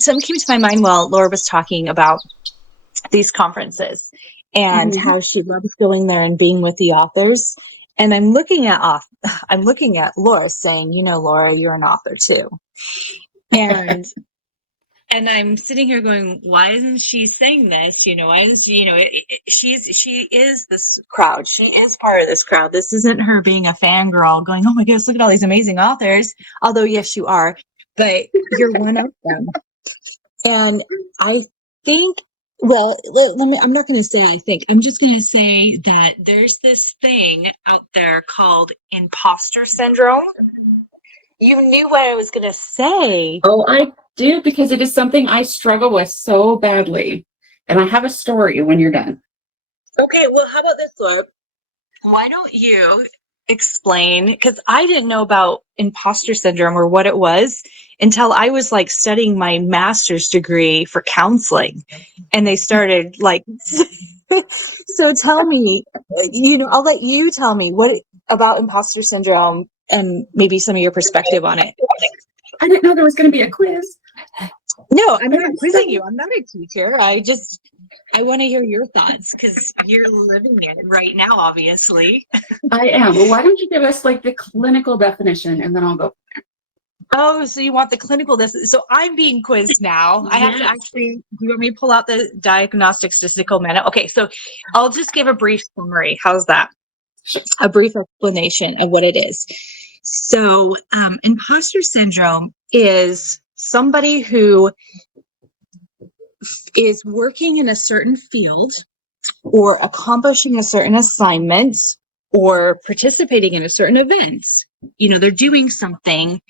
something came to my mind while Laura was talking about these conferences and Mhm. how she loves going there and being with the authors. And I'm looking at Laura saying, Laura, you're an author too. And and I'm sitting here going, why isn't she saying this? Why is she, she is this crowd. She is part of this crowd. This isn't her being a fangirl going, oh my gosh, look at all these amazing authors. Although, yes, you are, but you're one of them. And I think, well, let me, I'm not going to say I think, I'm just going to say that there's this thing out there called imposter syndrome. You knew what I was going to say. Oh, I do, because it is something I struggle with so badly. And I have a story when you're done. Okay, well, how about this, Laura? Why don't you explain? Because I didn't know about imposter syndrome or what it was until I was like studying my master's degree for counseling. And they started like, so tell me, I'll let you tell me what about imposter syndrome and maybe some of your perspective on it. I didn't know there was going to be a quiz. No, I'm not quizzing you. I'm not a teacher. I want to hear your thoughts because you're living it right now, obviously. I am. Well, why don't you give us like the clinical definition, and then I'll go. Oh, so you want the clinical this? So I'm being quizzed now. I have to Yes. actually, do you want me to pull out the diagnostic statistical minute? Okay, so I'll just give a brief summary. How's that? Sure. A brief explanation of what it is. So, imposter syndrome is somebody who is working in a certain field or accomplishing a certain assignment or participating in a certain event. They're doing something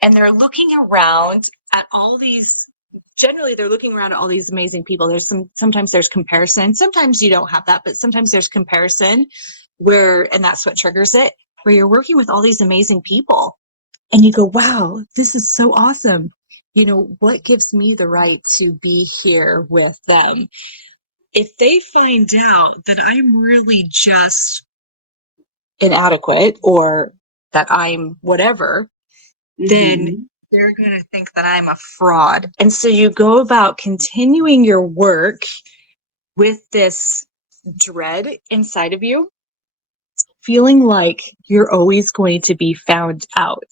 and they're looking around at all these, generally they're looking around at all these amazing people. Sometimes there's comparison. Sometimes you don't have that, but sometimes there's comparison and that's what triggers it, where you're working with all these amazing people and you go, wow, this is so awesome. What gives me the right to be here with them? If they find out that I'm really just inadequate or that I'm whatever, then they're going to think that I'm a fraud. And so you go about continuing your work with this dread inside of you, feeling like you're always going to be found out.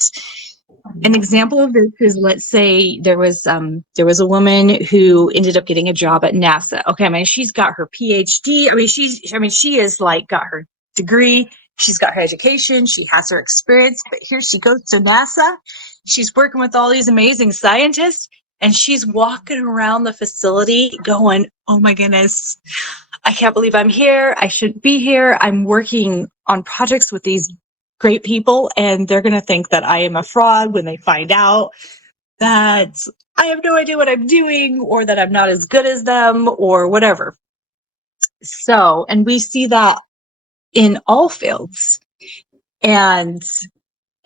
An example of this is, let's say there was a woman who ended up getting a job at NASA. Okay, I mean, she's got her PhD. She is like got her degree. She's got her education. She has her experience. But here she goes to NASA. She's working with all these amazing scientists, and she's walking around the facility going, "Oh my goodness, I can't believe I'm here. I shouldn't be here. I'm working on projects with these great people, and they're going to think that I am a fraud when they find out that I have no idea what I'm doing or that I'm not as good as them or whatever." So, and we see that in all fields and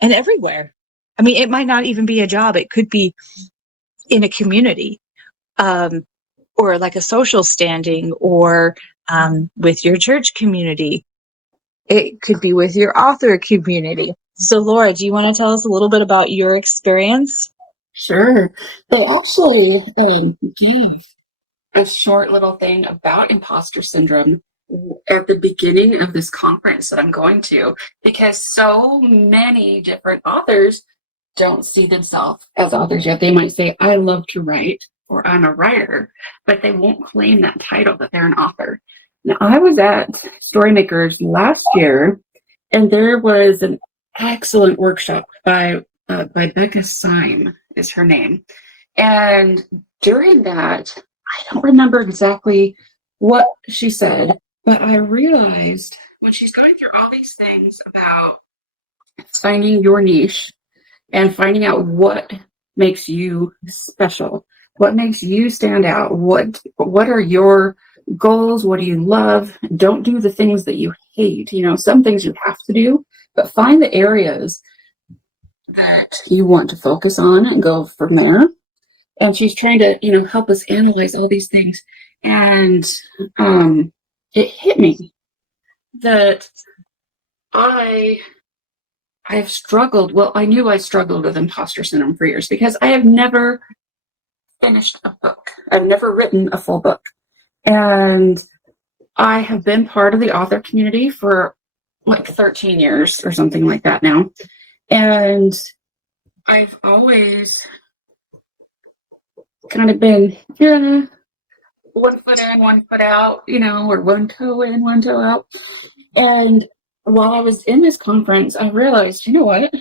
everywhere. I mean, it might not even be a job. It could be in a community, or like a social standing, or with your church community. It could be with your author community. So, Laura, do you want to tell us a little bit about your experience? Sure. They actually gave a short little thing about imposter syndrome at the beginning of this conference that I'm going to, because so many different authors don't see themselves as authors yet. They might say, I love to write, or I'm a writer, but they won't claim that title that they're an author. Now, I was at Storymakers last year, and there was an excellent workshop by Becca Syme is her name. And during that, I don't remember exactly what she said, but I realized when she's going through all these things about finding your niche and finding out what makes you special, what makes you stand out, what are your goals, what do you love? Don't do the things that you hate. Some things you have to do, but find the areas that you want to focus on and go from there. And she's trying to, help us analyze all these things. And it hit me that I've struggled. Well, I knew I struggled with imposter syndrome for years because I have never finished a book. I've never written a full book. And I have been part of the author community for like 13 years or something like that now. And I've always kind of been one foot in, one foot out, or one toe in, one toe out. And while I was in this conference, I realized, you know what?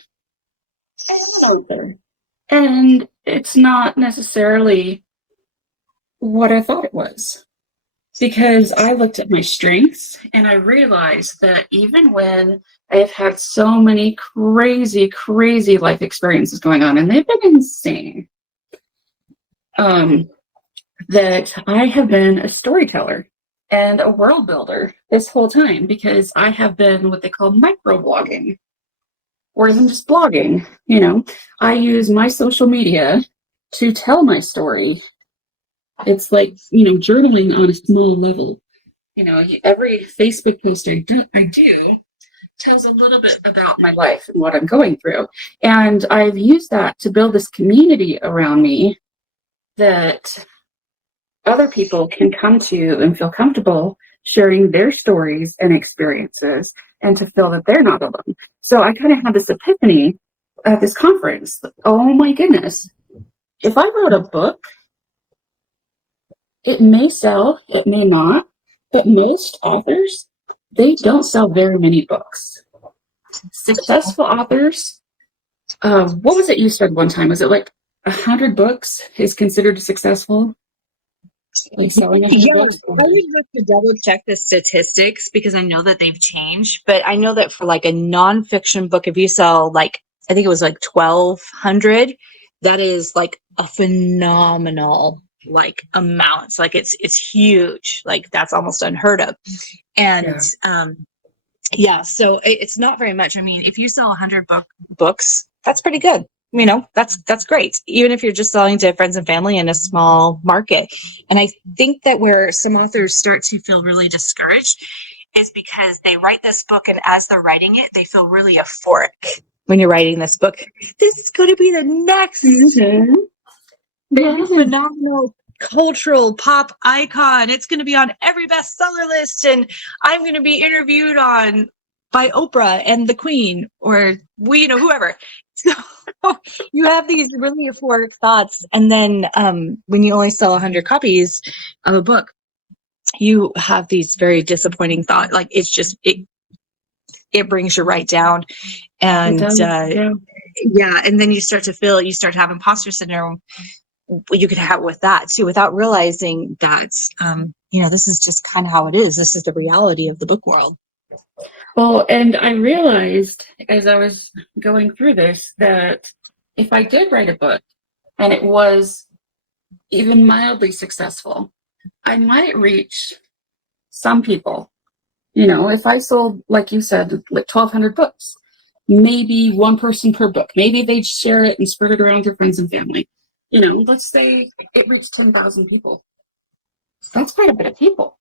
I am an author. And it's not necessarily what I thought it was. Because I looked at my strengths and I realized that even when I have had so many crazy, crazy life experiences going on, and they've been insane, that I have been a storyteller and a world builder this whole time because I have been what they call microblogging, or even just blogging. I use my social media to tell my story. It's like, journaling on a small level. Every Facebook post I do tells a little bit about my life and what I'm going through. And I've used that to build this community around me that other people can come to and feel comfortable sharing their stories and experiences and to feel that they're not alone. So I kind of had this epiphany at this conference. Oh my goodness. If I wrote a book, it may sell, it may not, but most authors, they don't sell very many books. Successful authors, what was it you said one time? Was it like 100 books is considered successful? Like selling 100 books? I would have to double check the statistics because I know that they've changed, but I know that for like a nonfiction book, if you sell like, I think it was like 1,200, that is like a phenomenal like amounts. Like it's huge. Like that's almost unheard of. And so it's not very much. I mean, if you sell 100 books, that's pretty good. That's great. Even if you're just selling to friends and family in a small market. And I think that where some authors start to feel really discouraged is because they write this book, and as they're writing it, they feel really euphoric when you're writing this book. This is going to be the next phenomenal cultural pop icon. It's going to be on every bestseller list, and I'm going to be interviewed by Oprah and the Queen, or whoever. So you have these really euphoric thoughts, and then when you only sell 100 copies of a book, you have these very disappointing thoughts. Like it's just it brings you right down, and and then you start to have imposter syndrome. You could have with that too, without realizing that this is just kind of how it is. This is the reality of the book world. Well, and I realized as I was going through this that if I did write a book and it was even mildly successful, I might reach some people. If I sold, like you said, like 1,200 books, maybe one person per book. Maybe they'd share it and spread it around their friends and family. Let's say it reached 10,000 people. That's quite a bit of people.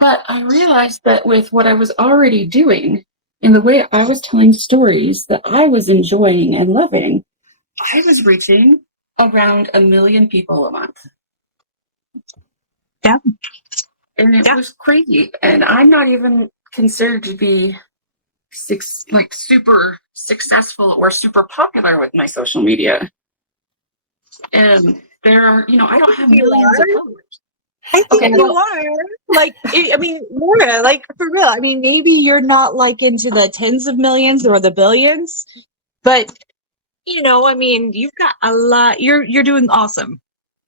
But I realized that with what I was already doing and the way I was telling stories that I was enjoying and loving, I was reaching around 1 million people a month. Yeah. And it was crazy. And I'm not even considered to be super successful or super popular with my social media. And there are, I don't have millions of followers. I think you are. Laura, like for real. I mean, maybe you're not like into the tens of millions or the billions, but you've got a lot. You're doing awesome.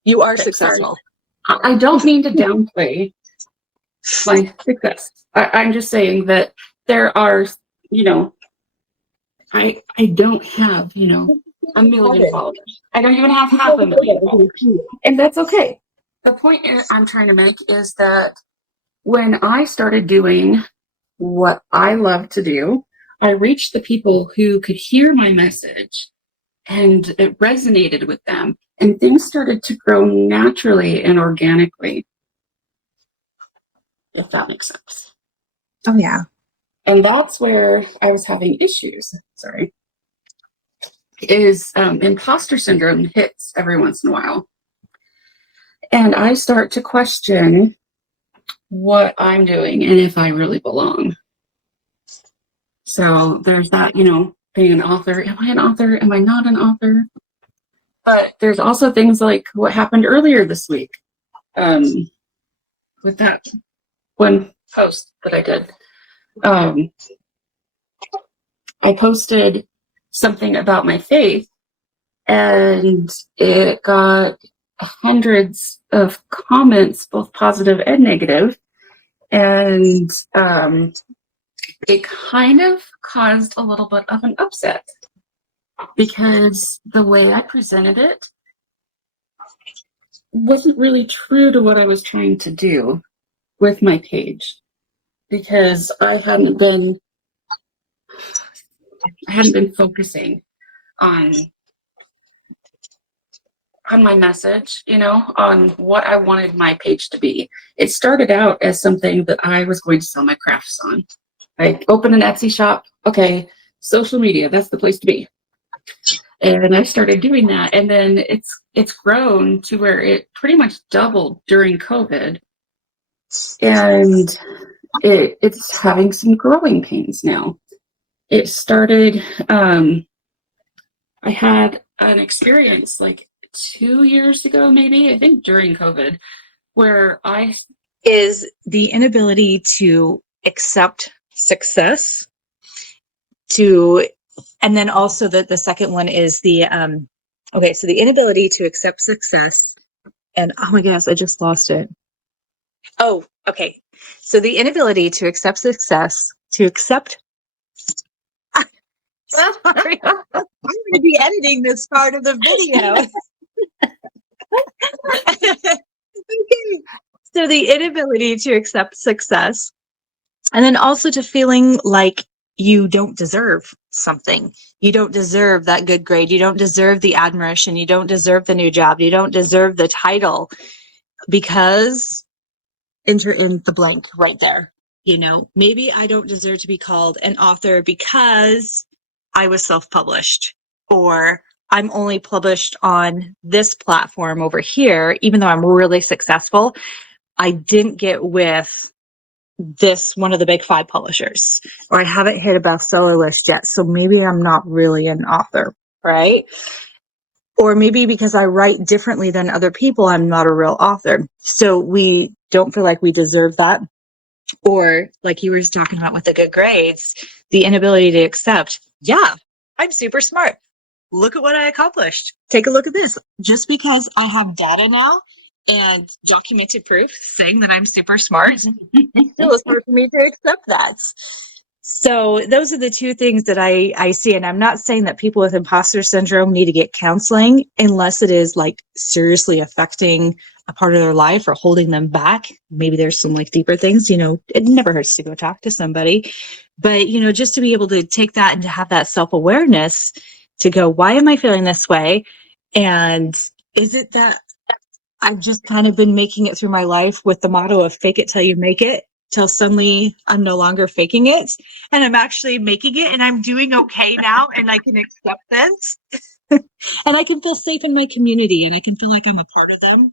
You are successful. I don't mean to downplay my success. I'm just saying that there are, I don't have, 1 million followers. I don't even have 500,000 followers. And that's okay. The point I'm trying to make is that when I started doing what I love to do, I reached the people who could hear my message and it resonated with them, and things started to grow naturally and organically, if that makes sense. Oh, yeah. And that's where I was having issues. Imposter syndrome hits every once in a while. And I start to question what I'm doing and if I really belong. So there's that, being an author. Am I an author? Am I not an author? But there's also things like what happened earlier this week with that one post that I did. I posted something about my faith, and it got hundreds of comments, both positive and negative. And it kind of caused a little bit of an upset because the way I presented it wasn't really true to what I was trying to do with my page, because I hadn't been focusing on my message, on what I wanted my page to be. It started out as something that I was going to sell my crafts on. I opened an Etsy shop. Okay, social media, that's the place to be. And I started doing that, and then it's grown to where it pretty much doubled during COVID, and it's having some growing pains now. It started. I had an experience like 2 years ago, maybe, I think during COVID, where is the inability to accept success, and then also the second one is the so the inability to accept success, and oh my gosh, I just lost it. Oh, okay. So the inability to accept success, sorry, I'm going to be editing this part of the video. Okay. So the inability to accept success, and then also to feeling like you don't deserve something. You don't deserve that good grade. You don't deserve the admiration. You don't deserve the new job. You don't deserve the title, because enter in the blank right there. Maybe I don't deserve to be called an author because I was self-published, or I'm only published on this platform over here, even though I'm really successful. I didn't get with this one of the big 5 publishers, or I haven't hit a bestseller list yet, so maybe I'm not really an author, right? Or maybe because I write differently than other people, I'm not a real author. So we don't feel like we deserve that. Or like you were talking about with the good grades, the inability to accept, yeah, I'm super smart. Look at what I accomplished. Take a look at this. Just because I have data now and documented proof saying that I'm super smart, still it's hard for me to accept that. So those are the two things that I see. And I'm not saying that people with imposter syndrome need to get counseling unless it is like seriously affecting a part of their life or holding them back. Maybe there's some like deeper things, it never hurts to go talk to somebody. But, just to be able to take that and to have that self-awareness to go, why am I feeling this way? And is it that I've just kind of been making it through my life with the motto of fake it till you make it, till suddenly I'm no longer faking it and I'm actually making it and I'm doing okay now and I can accept this and I can feel safe in my community and I can feel like I'm a part of them.